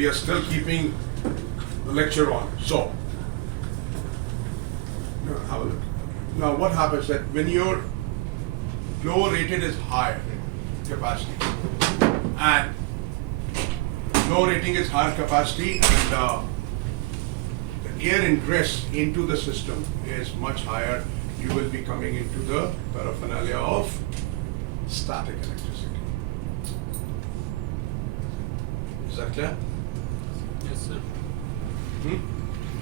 we are still keeping the lecture on. So, now have a look. Now what happens that when your lower rated is higher capacity and low rating is higher capacity and the air ingress into the system is much higher, you will be coming into the paraphernalia of static electricity. Is that clear?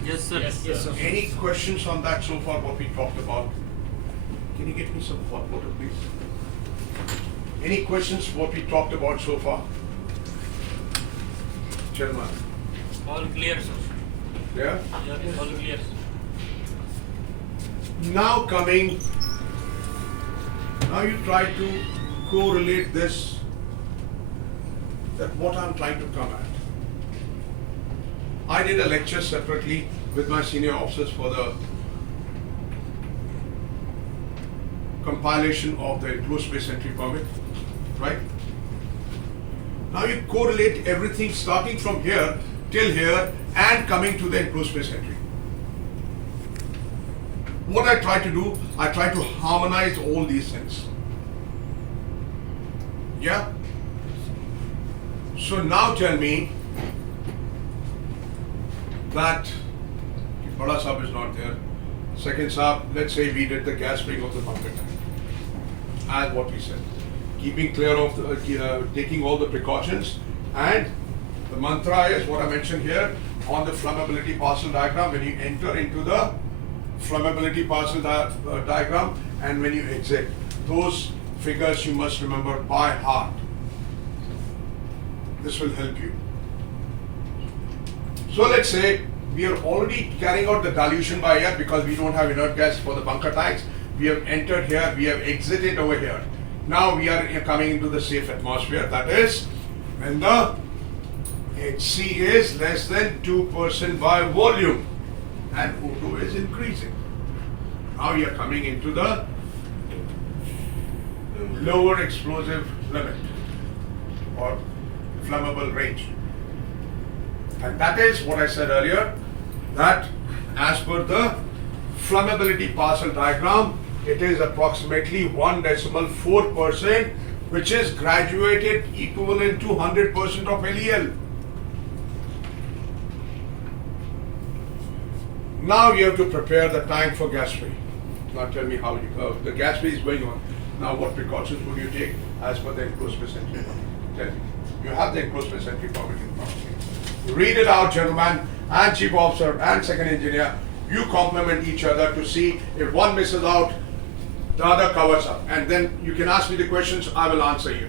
Yes, sir. Yes, sir. Yes, sir. Any questions on that so far, what we talked about? Can you get me some hot water, please? Any questions what we talked about so far? Gentlemen, All clear, sir. yeah? Yeah, all clear, sir. Now you try to correlate this, that what I'm trying to come at. I did a lecture separately with my senior officers for the compilation of the enclosed space entry permit, right? Now you correlate everything starting from here till here and coming to the enclosed space entry. What I try to do, I try to harmonize all these things. Yeah? So now tell me that Bada Sahab is not there. Second Sahab, let's say we did the gas spring of the bunker tank, as what we said. Keeping clear of the, taking all the precautions, and the mantra is what I mentioned here on the flammability parcel diagram. When you enter into the flammability parcel diagram and when you exit, those figures you must remember by heart. This will help you. So let's say we are already carrying out the dilution by air because we don't have inert gas for the bunker tanks. We have entered here, we have exited over here. Now we are coming into the safe atmosphere. That is when the HC is less than 2% by volume and O2 is increasing. Now you are coming into the lower explosive limit or flammable range. And that is what I said earlier, that as per the flammability parcel diagram, it is approximately 1.4%, which is graduated equivalent to 100% of LEL. Now you have to prepare the tank for gas spray. Now tell me how the gas spray is going on. Now what precautions would you take as per the enclosed space entry permit? Tell me. You have the enclosed space entry permit in front of you. Read it out, gentlemen, and chief officer and second engineer. You complement each other to see if one misses out, the other covers up. And then you can ask me the questions, I will answer you.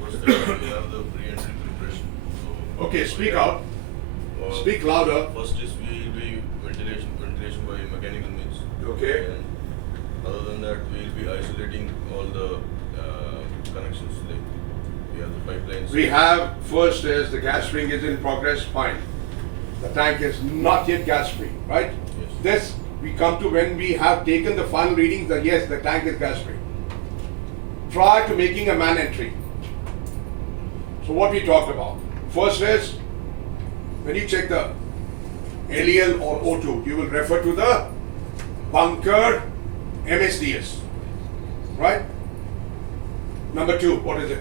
First, we have the pre-entry preparation. So, Okay, speak out. Speak louder. First is we will be ventilation by mechanical means. Okay. And other than that, we will be isolating all the connections. Like we have the pipelines. We have, first is the gas spring is in progress, fine. The tank is not yet gas free, right? Yes. This, we come to when we have taken the final readings that yes, the tank is gas free. Prior to making a man entry. So what we talked about. First is, when you check the LEL or O2, you will refer to the bunker MSDS, right? Number two, what is it?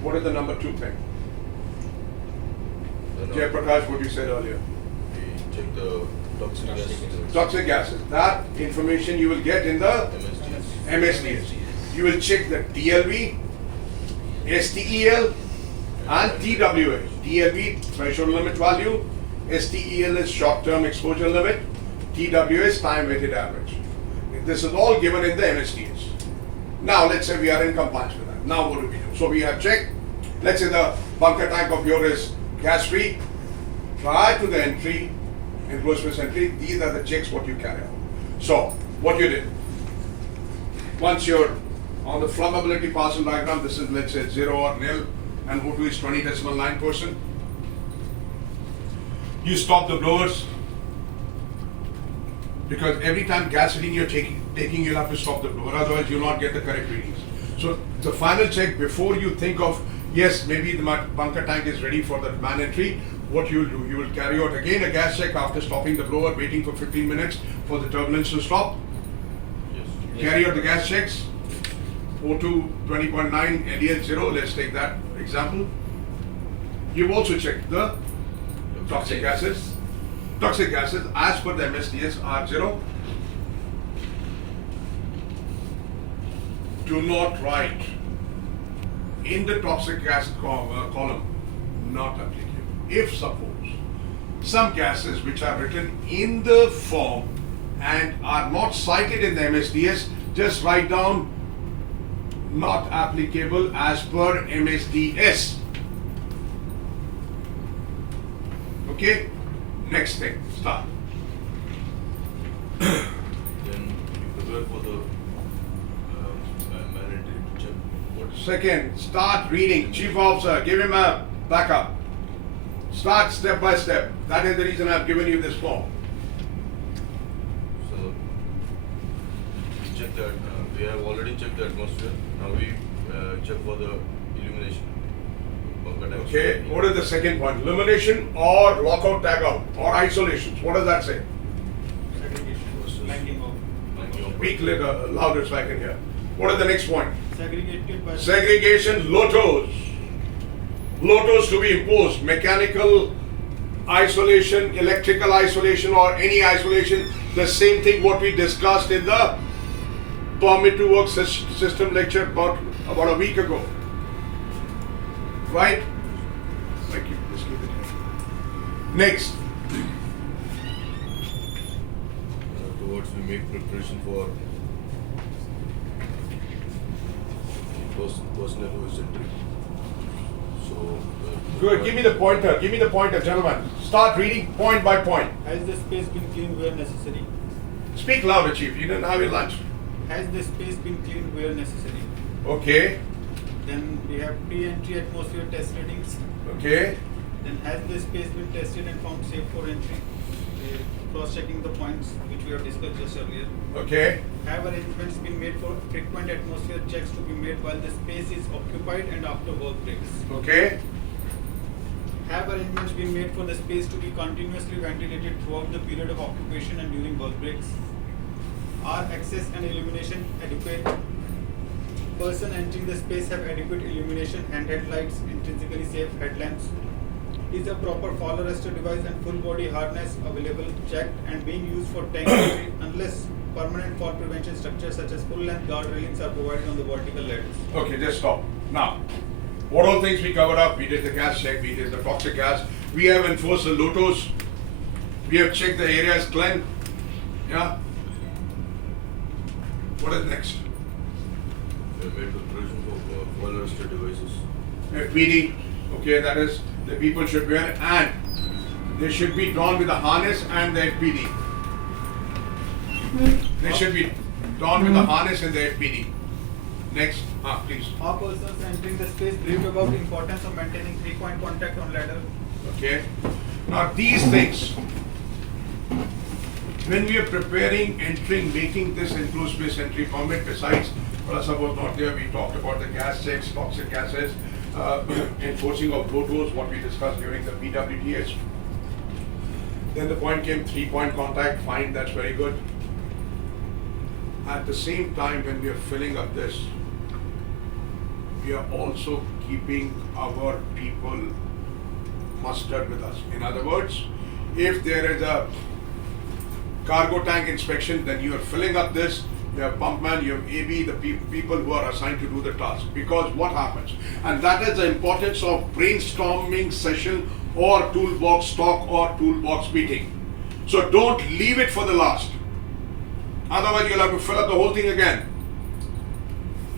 What is the number two thing? Jay Prakash, what you said earlier. We check the toxic gases. Toxic gases. That information you will get in the MSDS. You will check the TLV, STEL, and TWA. TLV, threshold limit value. STEL is short-term exposure limit. TWA is time-weighted average. This is all given in the MSDS. Now, let's say we are in compliance with that. Now, what do we do? So, we have checked. Let's say the bunker tank of yours is gas-free. Prior to the entry, enclosed space entry, these are the checks what you carry out. So, what you did. Once you're on the flammability parcel diagram, this is, let's say, 0 or nil, and O2 is 20.9%. You stop the blowers, because every time gas reading you're taking, you'll have to stop the blower, otherwise you'll not get the correct readings. So the final check before you think of, yes, maybe the bunker tank is ready for the man entry. What you will do, you will carry out again a gas check after stopping the blower, waiting for 15 minutes for the turbulence to stop. Yes. Carry out the gas checks. O2 20.9, NDL 0, let's take that example. You've also checked the toxic gases. Toxic gases as per the MSDS are 0. Do not write in the toxic gas column, not applicable. If suppose some gases which are written in the form and are not cited in the MSDS, just write down not applicable as per MSDS. Okay, next thing, start. Then you prepare for the man entry to check what is Second, start reading. Chief Officer, give him a backup. Start step by step. That is the reason I've given you this form. So, check that. We have already checked the atmosphere. Now we check for the illumination. Bunker tanks. Okay, what is the second point? Illumination or lockout, tagout or isolations. What does that say? Segregation. Blanking off. Blanking off. Speak louder so I can hear. What is the next point? Segregated by Segregation, lotos. Lotos to be imposed. Mechanical isolation, electrical isolation or any isolation. The same thing what we discussed in the permit to work system lecture about a week ago. Right? Thank you. Just keep it here. Next. Towards we make preparation for personnel who is entering. So Good. Give me the pointer. Give me the pointer, gentlemen. Start reading point by point. Has the space been cleaned where necessary? Speak louder, Chief. You didn't have your lunch. Has the space been cleaned where necessary? Okay. Then we have pre-entry atmosphere test readings. Okay. Then has the space been tested and found safe for entry? Cross-checking the points which we have discussed just earlier. Okay. Have arrangements been made for frequent atmosphere checks to be made while the space is occupied and after work breaks? Okay. Have arrangements been made for the space to be continuously ventilated throughout the period of occupation and during work breaks? Are access and illumination adequate? Person entering the space have adequate illumination and headlights, intrinsically safe headlamps? Is a proper fall arrestor device and full body harness available, checked and being used for tank entry unless permanent fall prevention structures such as full length guard railings are provided on the vertical ladders? Okay, just stop. Now, what all things we covered up? We did the gas check, we did the toxic gas, we have enforced the lotos, we have checked the areas clean. Yeah? What is next? we made preparation for fall arrestor devices. FPD, okay, that is the people should wear and they should be drawn with the harness and the FPD. They should be drawn with the harness and the FPD. Next, please. Are persons entering the space briefed about the importance of maintaining 3-point contact on ladder? Okay. Now these things, when we are preparing, entering, making this enclosed space entry permit, besides Phillospher was not there, we talked about the gas checks, toxic gases, enforcing of lotos, what we discussed during the PWTS. Then the point came 3-point contact, fine, that's very good. At the same time, when we are filling up this, we are also keeping our people mustered with us. In other words, if there is a cargo tank inspection, then you are filling up this, you have pumpman, you have AB, the people who are assigned to do the task. Because what happens? And that is the importance of brainstorming session or toolbox talk or toolbox meeting. So don't leave it for the last. Otherwise you'll have to fill up the whole thing again.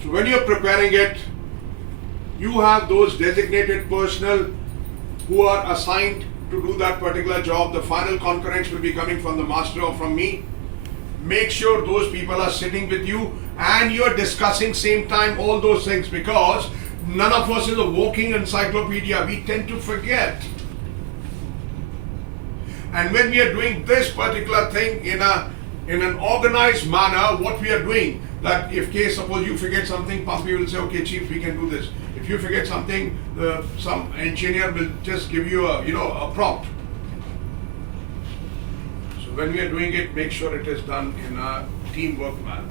So when you're preparing it, you have those designated personnel who are assigned to do that particular job. The final concurrence will be coming from the master or from me. Make sure those people are sitting with you and you're discussing same time all those things, because none of us is a walking encyclopedia. We tend to forget. And when we are doing this particular thing in in an organized manner what we are doing. That if case suppose you forget something, Pumpy will say, okay chief, we can do this. If you forget something, some engineer will just give you a prompt. So when we are doing it, make sure it is done in a teamwork manner.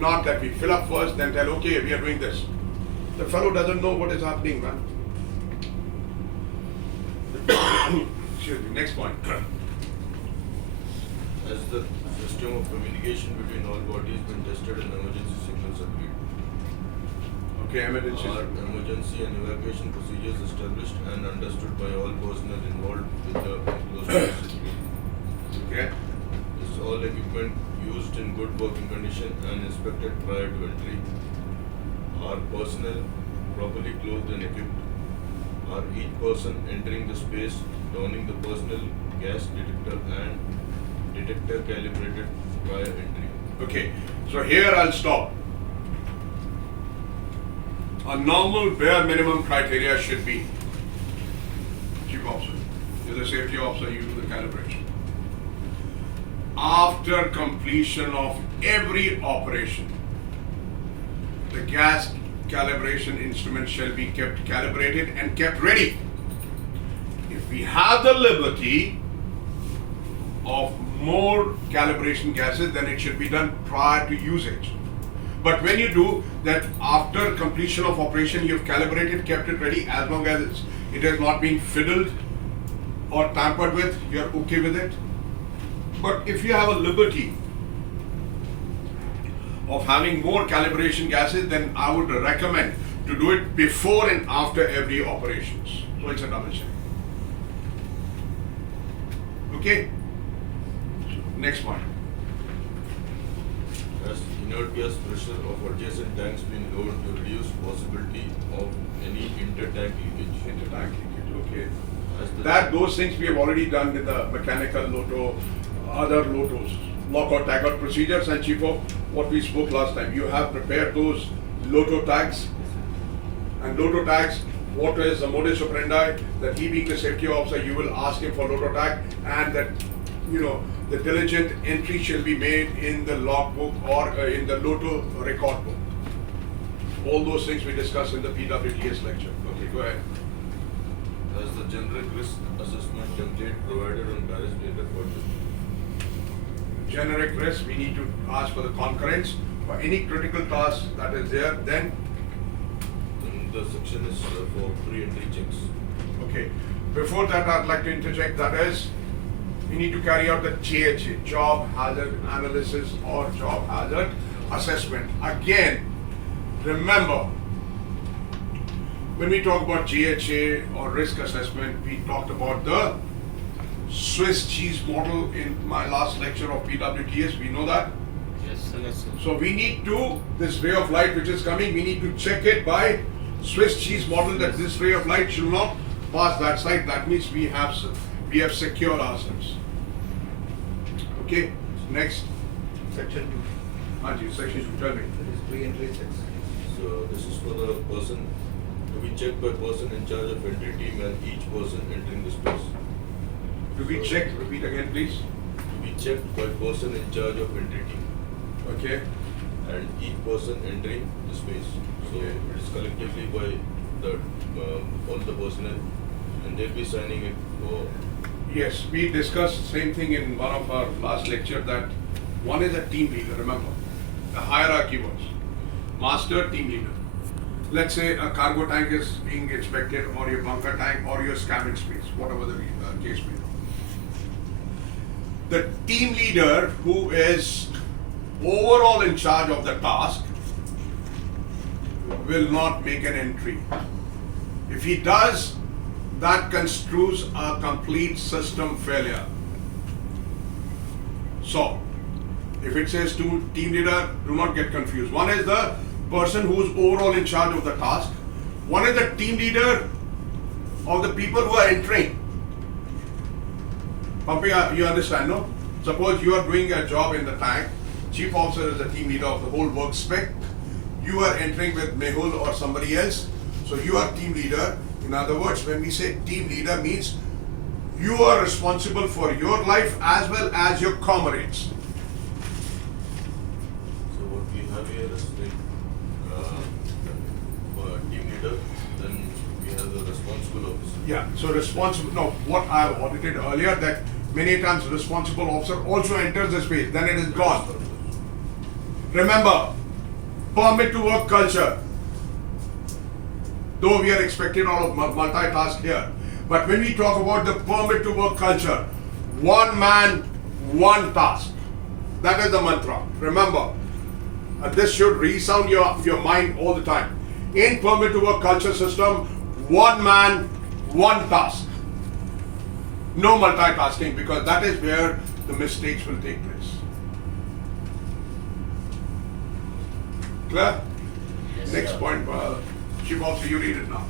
Not that we fill up first, then tell, okay, we are doing this. The fellow doesn't know what is happening, man. Excuse me, next point. Has the system of communication between all bodies been tested and emergency signals agreed? Okay, emergency. Are emergency and evacuation procedures established and understood by all personnel involved with the enclosed facility? Okay. Is all equipment used in good working condition and inspected prior to entry? Are personnel properly clothed and equipped? Are each person entering the space donning the personal gas detector and detector calibrated prior entry? Okay, so here I'll stop. A normal bare minimum criteria should be, chief officer, you're the safety officer, you do the calibration. After completion of every operation, the gas calibration instrument shall be kept calibrated and kept ready. If we have the liberty of more calibration gases, then it should be done prior to usage. But when you do that after completion of operation, you've calibrated, kept it ready, as long as it has not been fiddled or tampered with, you're okay with it. But if you have a liberty of having more calibration gases, then I would recommend to do it before and after every operations. So it's a double check. Okay? Next point. Has inert gas pressure of adjacent tanks been lowered to reduce possibility of any inter-tank leakage? Inter-tank leakage, okay. Has Those things we have already done with the mechanical LOTO, other LOTOs, lockout tagout procedures, and chief of what we spoke last time. You have prepared those LOTO tags, and LOTO tags, what is the modus operandi, that he being the safety officer, you will ask him for LOTO tag, and that, the diligent entry shall be made in the logbook or in the LOTO record book. All those things we discussed in the PWTS lecture. Okay, go ahead. Has the generic risk assessment template provided on Paris data for Generic risk, we need to ask for the concurrence for any critical task that is there, then the section is for pre-entry checks. okay. Before that, I'd like to interject, that is, we need to carry out the JHA, job hazard analysis or job hazard assessment. Again, remember, when we talk about JHA or risk assessment, we talked about the Swiss cheese model in my last lecture of PWTS. We know that. Yes, sir. Yes, sir. So we need to, this ray of light which is coming, we need to check it by Swiss cheese model, that this ray of light should not pass that side. That means we have secured ourselves. Okay, next. Section 2. Anji, section 2, tell me. That is pre-entry checks. So this is for the person to be checked by person in charge of entry team and each person entering the space. To be checked, repeat again please. To be checked by person in charge of entry team Okay. and each person entering the space. So Okay. it is collectively by the all the personnel, and they'll be signing it for. Yes, we discussed same thing in one of our last lecture, that one is a team leader, remember. The hierarchy was master, team leader. Let's say a cargo tank is being inspected, or your bunker tank, or your scabbing space, whatever the case may be. The team leader who is overall in charge of the task will not make an entry. If he does, that construes a complete system failure. So, if it says to team leader, do not get confused. One is the person who is overall in charge of the task. One is the team leader of the people who are entering. Pumpy, you understand, no? Suppose you are doing a job in the tank. Chief officer is the team leader of the whole work spec. You are entering with Mehul or somebody else. So you are team leader. In other words, when we say team leader, means You are responsible for your life as well as your comrades. So what we have here is like team leader, then we have the responsible officer. Yeah, so responsible, no, what I audited earlier, that many times responsible officer also enters the space, then it is gone. Remember, permit to work culture. Though we are expected out of multitask here, but when we talk about the permit to work culture, one man, one task. That is the mantra. Remember, this should resound your mind all the time. In permit to work culture system, one man, one task. No multitasking, because that is where the mistakes will take place. Clear? Yes, Next sir. point, Chief Officer, you read it now.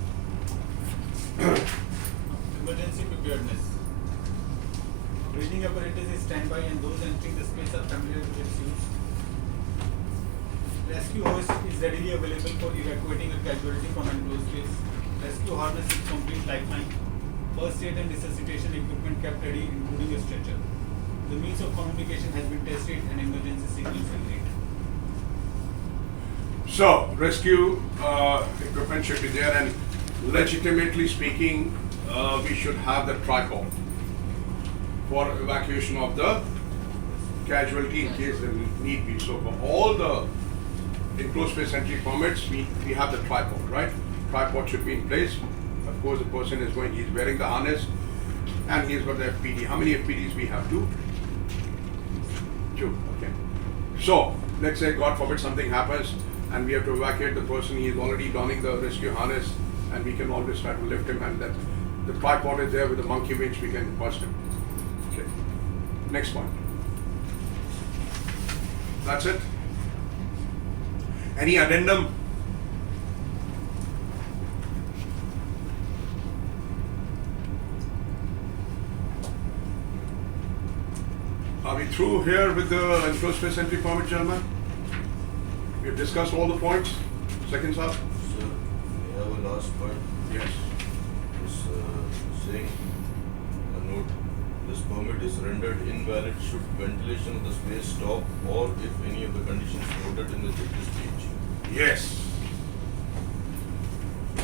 Emergency preparedness. Breathing apparatus is standby and those entering the space are familiar with its use. Rescue hose is readily available for evacuating a casualty from enclosed space. Rescue harness with complete lifeline. First aid and resuscitation equipment kept ready, including a stretcher. The means of communication has been tested and emergency signals agreed. So, rescue equipment should be there, and legitimately speaking, we should have the tripod for evacuation of the casualty in case there need be. So, for all the enclosed space entry permits, we have the tripod, right? Tripod should be in place. Of course, the person is going, he's wearing the harness, and he's got the FPD. How many FPDs we have? Two? Two, okay. So, let's say, God forbid, something happens, and we have to evacuate the person. He is already donning the rescue harness, and we can always try to lift him, and that the tripod is there with the monkey winch, we can bust him. Okay. Next point. That's it. Any addendum? Are we through here with the enclosed space entry permit, gentlemen? We have discussed all the points. Seconds up. So we have a last point. Yes. Is saying a note. This permit is rendered invalid should ventilation of the space stop or if any of the conditions noted in the checklist change. Yes.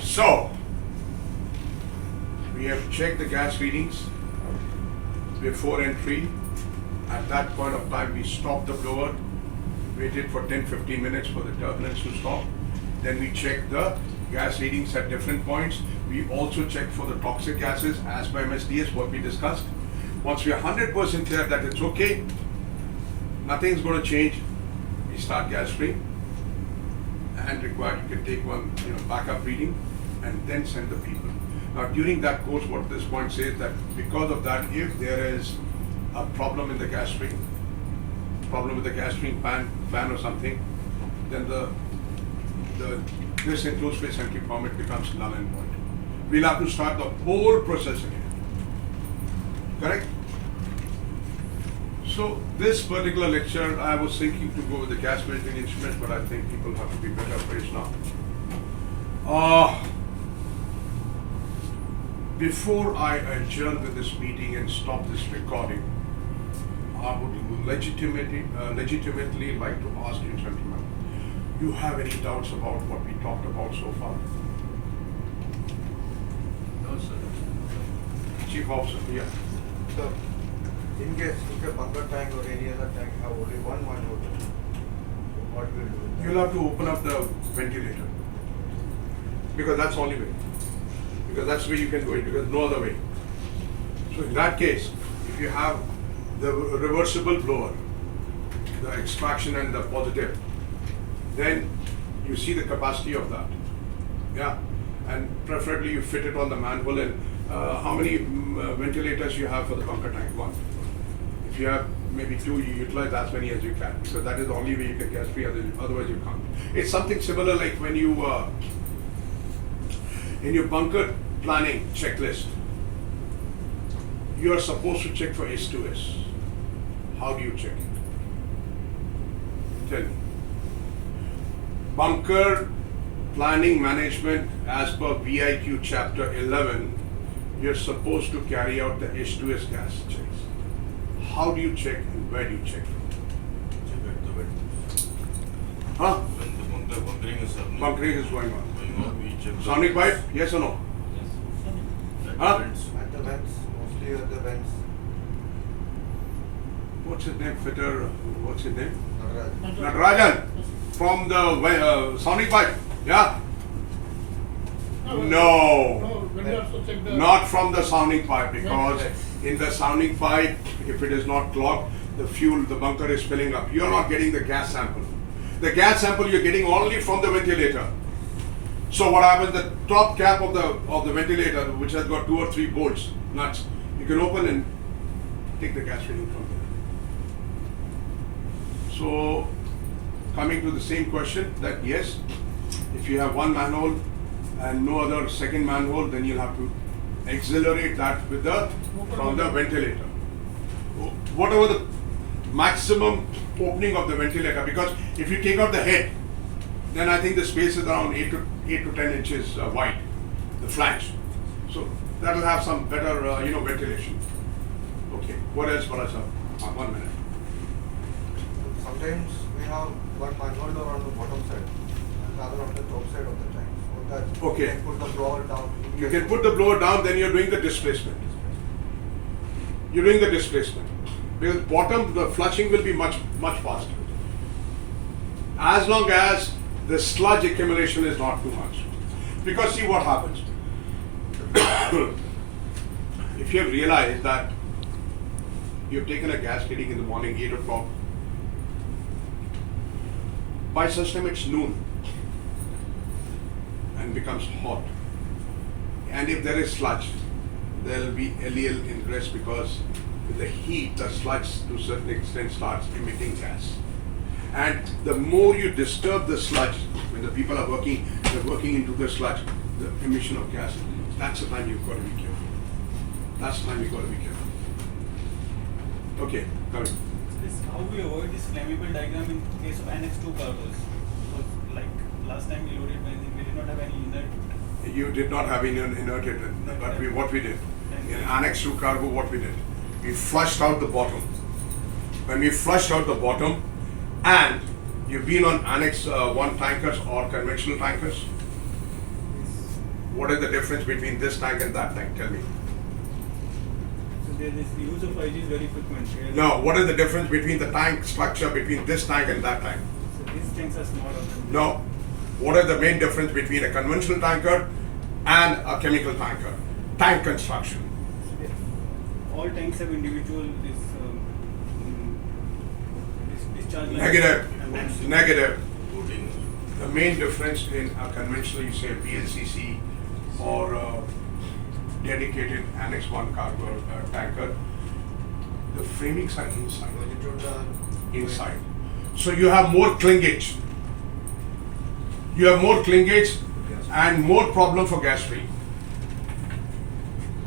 So, we have checked the gas readings before entry. At that point of time, we stopped the blower, waited for 10-15 minutes for the turbulence to stop. Then we checked the gas readings at different points. We also checked for the toxic gases as per MSDS, what we discussed. Once we are 100% clear that it's okay, nothing's going to change, we start gas free. And required, you can take one backup reading and then send the people. Now during that course, what this point says that because of that, if there is a problem in the gas string, problem with the gas string fan or something, then this enclosed space entry permit becomes null and void. We'll have to start the whole process again. Correct? So this particular lecture, I was thinking to go with the gas measuring instruments, but I think people have to be better placed now. Before I adjourn with this meeting and stop this recording, I would legitimately like to ask you, gentlemen, you have any doubts about what we talked about so far? No, sir. Chief Officer, yeah. So, in case if a bunker tank or any other tank have only one manhole, what will do? You'll have to open up the ventilator. Because that's the only way. Because that's the way you can do it, because no other way. So in that case, if you have the reversible blower, the extraction and the positive, then you see the capacity of that. Yeah. And preferably you fit it on the manhole. And how many ventilators you have for the bunker tank? One. If you have maybe two, you utilize as many as you can, because that is the only way you can gas free, otherwise you can't. It's something similar like when you in your bunker planning checklist, you are supposed to check for S2S. How do you check it? Tell me. Bunker planning management as per VIQ chapter 11, you're supposed to carry out the H2S gas checks. How do you check and where do you check? Check at the vent. Huh? When the bunkering is happening. Bunkering is going on. We check the Sonic pipe? Yes or no? at Huh? the vents. At the vents, mostly at the vents. What's his name? Fitter? What's his name? Nagaraj. Natarajan from the sonic pipe. Yeah? No. When you also check the. Not from the sounding pipe, because in the sounding pipe, if it is not clogged, the bunker is filling up. You are not getting the gas sample. The gas sample you're getting only from the ventilator. So what happens? The top cap of the ventilator, which has got 2 or 3 bolts, nuts, you can open and take the gas reading from there. So coming to the same question, that yes, if you have one manhole and no other second manhole, then you'll have to accelerate that with from the ventilator. Whatever the maximum opening of the ventilator, because if you take out the head, then I think the space is around 8 to 10 inches wide, the flange. So that will have some better ventilation. Okay, what else for us? 1 minute. Sometimes we have one manhole door on the bottom side and the other on the top side of the tank. So that Okay. you can put the blower down. You can put the blower down, then you're doing the displacement. You're doing the displacement. Because bottom, the flushing will be much faster. As long as the sludge accumulation is not too much. Because see what happens. If you have realized that you've taken a gas reading in the morning, 8 o'clock, by such time it's noon and becomes hot. And if there is sludge, there will be LEL ingress, because with the heat, the sludge to a certain extent starts emitting gas. And the more you disturb the sludge, when the people are working, they're working into the sludge, the emission of gas, that's the time you've got to be careful. That's the time you've got to be careful. Okay, coming. How we avoid this flammable diagram in case of Annex 2 cargoes? Because like last time we loaded benzene, we did not have any inert. You did not have inerted, but what we did, in Annex 2 cargo, what we did, we flushed out the bottom. When we flushed out the bottom, and you've been on Annex 1 tankers or conventional tankers, what is the difference between this tank and that tank? Tell me. So there is use of IG is very frequent. No, what is the difference between the tank structure between this tank and that tank? So these tanks are smaller. No. What is the main difference between a conventional tanker and a chemical tanker? Tank construction. All tanks have individual discharge lines. Negative. And Negative. Loading. The main difference in a conventional, you say VLCC or dedicated Annex 1 cargo tanker, the framings are inside. Inside. So you have more clingage. You have more clingage and more problem for gas free.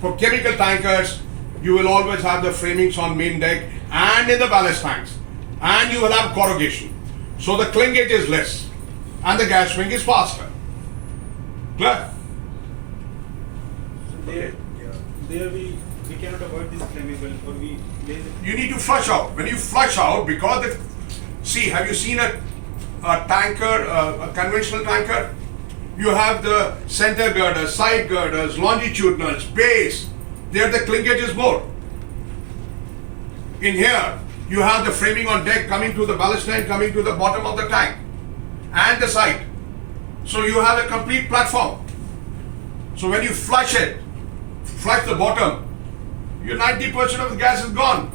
For chemical tankers, you will always have the framings on main deck and in the ballast tanks, and you will have corrugation. So the clingage is less and the gas swing is faster. Clear? so there we cannot avoid this flammable, or You need to flush out. When you flush out, because see, have you seen a tanker, a conventional tanker? You have the center girders, side girders, longitudinals, base. There the clingage is more. In here, you have the framing on deck coming to the ballast tank, coming to the bottom of the tank and the side. So you have a complete platform. So when you flush it, flush the bottom, your 90% of the gas is gone.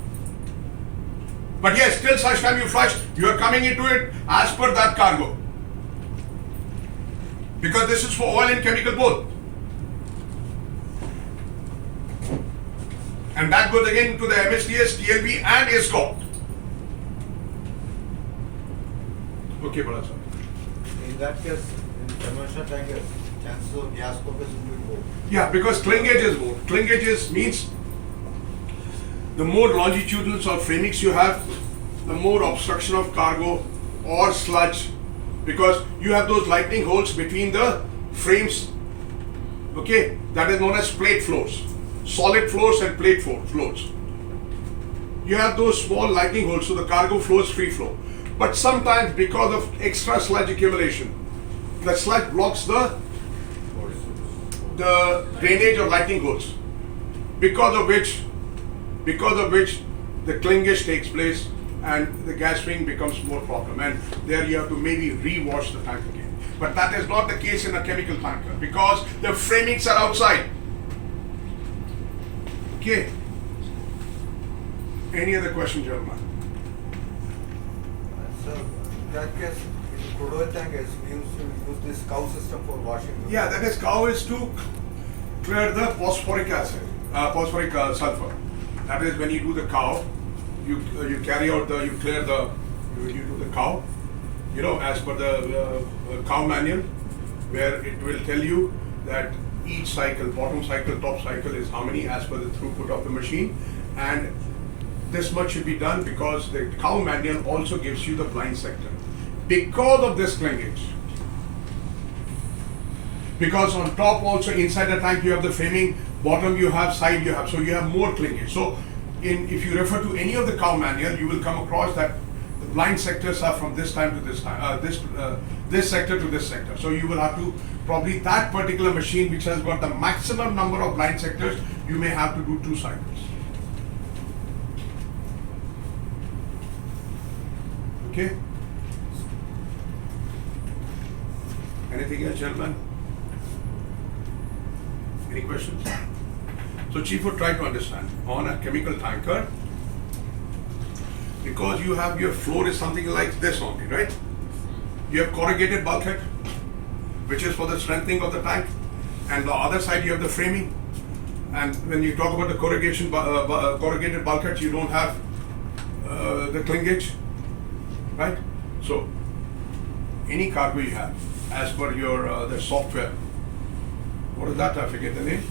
But yes, till such time you flush, you are coming into it as per that cargo. Because this is for oil and chemical both. And that goes again to the MSTS, TLB and ESCOT. Okay, Bala sir. In that case, in conventional tankers, chances of gas focus will be more. Yeah, because clingage is more. Clingage means the more longitudinals or framings you have, the more obstruction of cargo or sludge, because you have those lightning holes between the frames. Okay, that is known as plate flows. solid floors and plate floors. You have those small lightning holes, so the cargo flows free flow. But sometimes because of extra sludge accumulation, the sludge blocks the drainage or lightning holes, because of which the clingage takes place and the gas stream becomes more problem, and there you have to maybe re-wash the tank again. But that is not the case in a chemical tanker because the framings are outside. Okay. Any other question, gentlemen? So, in that case, in crude oil tankers, we used to use this cow system for washing. Yeah, that is cow is to clear the phosphoric acid, phosphoric sulfur. That is when you do the cow, you carry out the, you do the cow, you know, as per the cow manual, where it will tell you that each cycle, bottom cycle, top cycle is how many as per the throughput of the machine, and this much should be done because the cow manual also gives you the blind sector. Because of this clingage, because on top also inside the tank you have the framing, bottom you have, side you have, so you have more clingage. So if you refer to any of the cow manual, you will come across that the blind sectors are from this time to this time, this sector to this sector. So you will have to, probably that particular machine which has got the maximum number of blind sectors, you may have to do 2 cycles. Okay? Anything else, gentlemen? Any questions? So Chief would try to understand, on a chemical tanker, because you have your floor is something like this only, right? You have corrugated bulkhead, which is for the strengthening of the tank, and the other side you have the framing. And when you talk about the corrugated bulkheads, you don't have the clingage, right? So any cargo you have, as per your the software, what is that? I forget the name.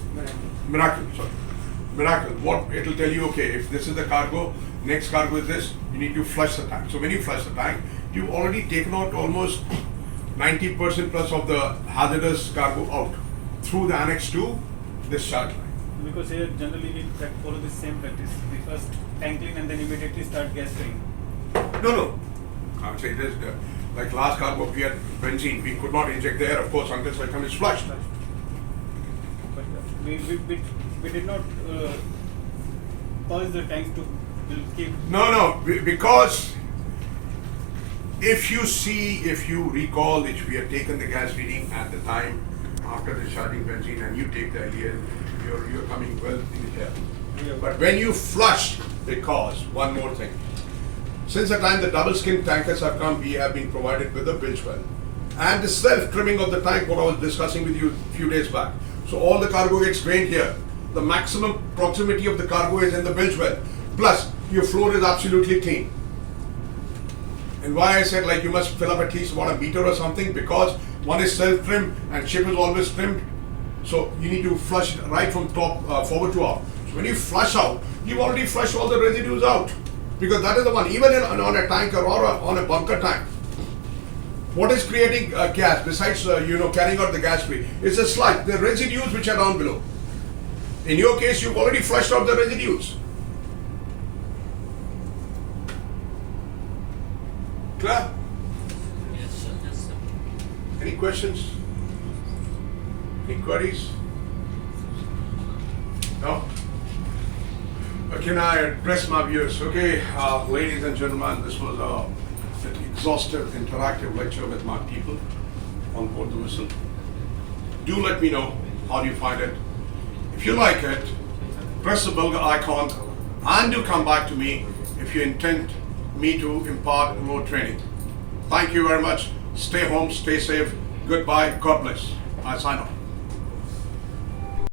Miracle. Sorry, Miracle. What it will tell you? Okay, if this is the cargo, next cargo is this. You need to flush the tank. So when you flush the tank, you've already taken out almost 90% plus of the hazardous cargo out through the annex to discharge line. Because here generally we follow the same practice. We first tank clean and then immediately start gas filling. No. I would say this. Like last cargo, we had benzene. We could not inject there, of course, until such time it's flushed. But we did not cause the tank to will keep. No, because if you recall, if we had taken the gas reading at the time after discharging benzene, and you take the idea, you're coming well in here. Yeah. But when you flush, because one more thing, since the time the double skin tankers have come, we have been provided with the bilge well and the self trimming of the tank, what I was discussing with you a few days back. So all the cargo gets drained here. The maximum proximity of the cargo is in the bilge well. Plus, your floor is absolutely clean. And why I said like you must fill up at least about a meter or something, because one is self-trimmed and ship is always trimmed. So you need to flush it right from top forward to out. So when you flush out, you've already flushed all the residues out. Because that is the one, even on a tanker or on a bunker tank. What is creating gas besides carrying out the gas free? It's a sludge, the residues which are down below. In your case, you've already flushed out the residues. Clear? Yes, sir. Yes, sir. Any questions? Any queries? No? Can I address my viewers? Okay, ladies and gentlemen, this was an exhaustive, interactive lecture with my people on board the vessel. Do let me know how you find it. If you like it, press the bell icon and do come back to me if you intend me to impart more training. Thank you very much. Stay home, stay safe. Goodbye. God bless. I sign off.